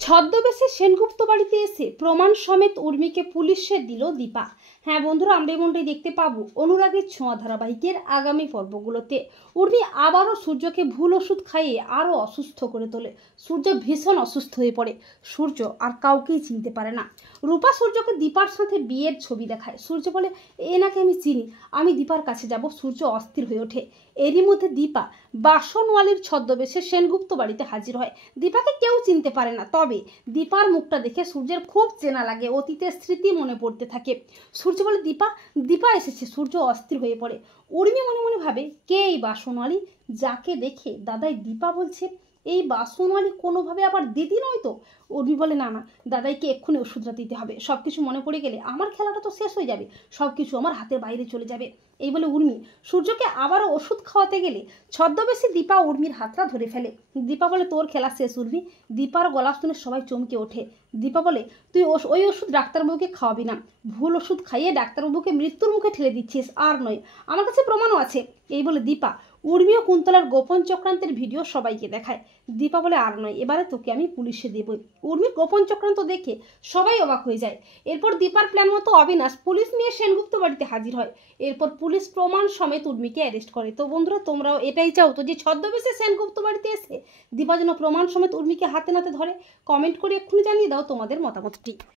ছদ্মবেশে সেনগুপ্ত বাড়িতে এসে প্রমাণ সমেত উর্মিকে পুলিশে দিল দীপা। হ্যাঁ বন্ধুরা, আমরা এমনটাই দেখতে পাবো অনুরাগের ছোঁয়া ধারাবাহিকের আগামী পর্বগুলোতে। উর্মি আবারও সূর্যকে ভুল ওষুধ খাইয়ে আরও অসুস্থ করে তোলে। সূর্য ভীষণ অসুস্থ হয়ে পড়ে। সূর্য আর কাউকেই চিনতে পারে না। রূপা সূর্যকে দীপার সাথে বিয়ের ছবি দেখায়। সূর্য বলে, এনাকে আমি চিনি, আমি দীপার কাছে যাব। সূর্য অস্থির হয়ে ওঠে। এরই মধ্যে দীপা বাসনওয়ালির ছদ্মবেশে সেনগুপ্ত বাড়িতে হাজির হয়। দীপাকে কেউ চিনতে পারে না, তবে দীপার মুখটা দেখে সূর্যের খুব চেনা লাগে। অতীতের স্মৃতি মনে পড়তে থাকে। সূর্য বলে, দীপা দীপা এসেছে। সূর্য অস্থির হয়ে পড়ে। উর্মি মনে মনে ভাবে, কে এই বাসনওয়ালি, যাকে দেখে দাদাই দীপা বলছে? এই বাসনওয়ালি কোনোভাবে আবার দিদি নয় তো? উর্মি বলে, না না, দাদাইকে এক্ষুনি ওষুধটা দিতে হবে। সব কিছু মনে পড়ে গেলে আমার খেলাটা তো শেষ হয়ে যাবে, সব কিছু আমার হাতের বাইরে চলে যাবে। এই বলে উর্মি সূর্যকে আবারও ওষুধ খাওয়াতে গেলে ছদ্মবেশী দীপা উর্মির হাতটা ধরে ফেলে। দীপা বলে, তোর খেলা শেষ উর্মি। দীপার গলা শুনে সবাই চমকে ওঠে। দীপা বলে, তুই ওই ওষুধ ডাক্তারবাবুকে খাওয়াবি না। ভুল ওষুধ খাইয়ে ডাক্তারবাবুকে মৃত্যুর মুখে ঠেলে দিচ্ছিস। আর নয়, আমার কাছে প্রমাণও আছে। এই বলে দীপা উর্মি ও কুন্তলার গোপন চক্রান্তের ভিডিও সবাইকে দেখায়। দীপা বলে, আর নয়, এবারে তোকে আমি পুলিশে দেবই। উর্মির গোপন চক্রান্ত দেখে সবাই অবাক হয়ে যায়। এরপর দীপার প্ল্যান মতো অবিনাশ পুলিশ নিয়ে সেনগুপ্ত বাড়িতে হাজির হয়। এরপর পুলিশ প্রমাণ সমেত উর্মিকে অ্যারেস্ট করে। তো বন্ধুরা, তোমরাও এটাই চাও তো যে ছদ্মবেশে সেনগুপ্ত বাড়িতে এসে দীপা যেন প্রমাণ সমেত উর্মিকে হাতে নাতে ধরে? কমেন্ট করে এক্ষুনি জানিয়ে দাও তোমাদের মতামতটি।